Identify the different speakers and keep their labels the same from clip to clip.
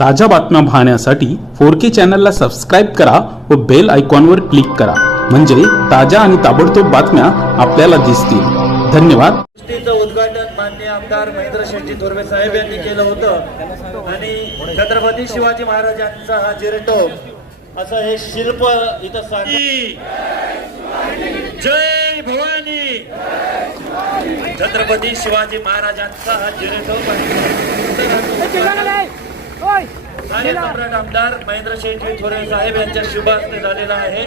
Speaker 1: ताज्या बातम्या पाहण्यासाठी फोर के चॅनलला सबस्क्राईब करा व बेल आयकॉनवर क्लिक करा. म्हणजे ताज्या आणि ताबडतोब बातम्या आपल्याला दिसतील. धन्यवाद.
Speaker 2: उद्घाटन मान्य आमदार महेंद्र शेट्टी थोरवे साहेब यांनी केलं होतं. आणि छत्रपती शिवाजी महाराजांचा हा जिरटो असं हे शिल्प इथं सांग जय भवानी! छत्रपती शिवाजी महाराजांचा हा जिरटो आणि आमदार महेंद्र शेट्टी थोरे साहेब यांच्या शुभ हस्ते झालेला आहे.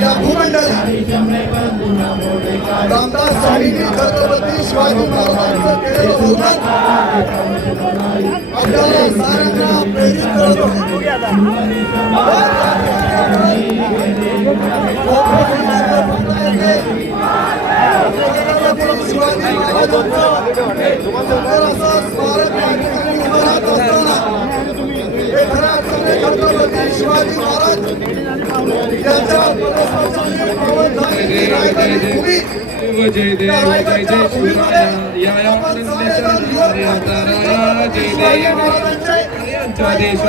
Speaker 3: या भूमंडळी रामदास छत्रपती शिवाजी महाराजांचं केलेलं आपल्याला साऱ्यांना प्रेरित करत. शिवाजी महाराजांचं असं स्मारक या ठिकाणी उभं राहत असताना हे खऱ्या अर्थाने छत्रपती शिवाजी महाराज यांच्या पदस्पर्शाने पावन झालेली रायगड भूमी
Speaker 4: जय जय देव जय जय शिवराया या या आनंदेश्वर हरे अवताराया जय देव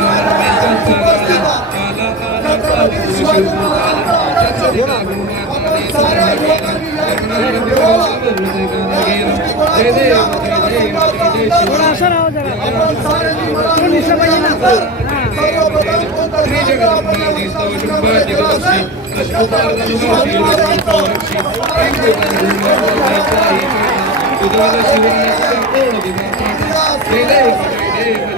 Speaker 4: यांच्या देशावर वेंकटचा राजा काला काला प्रभू शिवराया त्याचा दिला भूम्याकडे सारा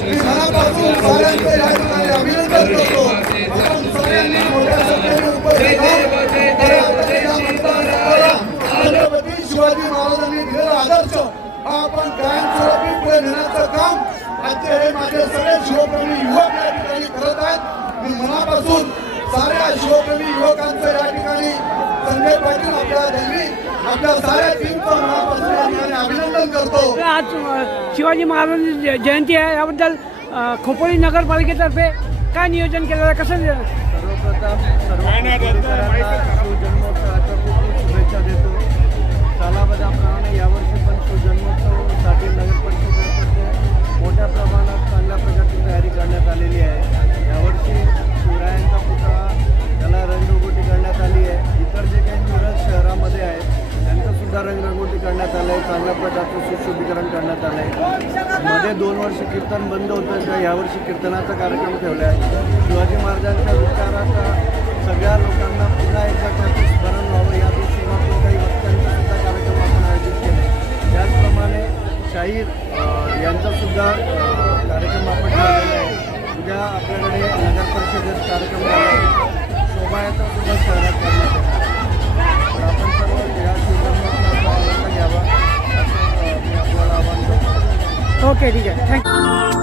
Speaker 3: छत्रपती शिवाजी महाराजांनी दिलेला आदर्श हा आपण कायमस्वरूपी पुढे नेण्याचं काम आजचे हे माझे सगळे शिवप्रेमी युवक या ठिकाणी करत आहेत मी मनापासून साऱ्या शिवप्रेमी युवकांचं या ठिकाणी संजय पाटील आपल्या दिल्ली आपल्या साऱ्या टीमचं मनापासून या ठिकाणी अभिनंदन करतो.
Speaker 5: आज शिवाजी महाराजांची जयंती आहे याबद्दल खोपोळी नगरपालिकेतर्फे काय नियोजन केलेलं आहे? कसं
Speaker 6: सर्वप्रथम सर्व आहे दोन वर्ष कीर्तन बंद होतं तर यावर्षी कीर्तनाचा कार्यक्रम ठेवला आहे. शिवाजी महाराजांच्या विचाराचा सगळ्या लोकांना पुन्हा एकदा त्याचं स्मरण व्हावं या दृष्टीनं
Speaker 5: ओके ठीक आहे थँक्यू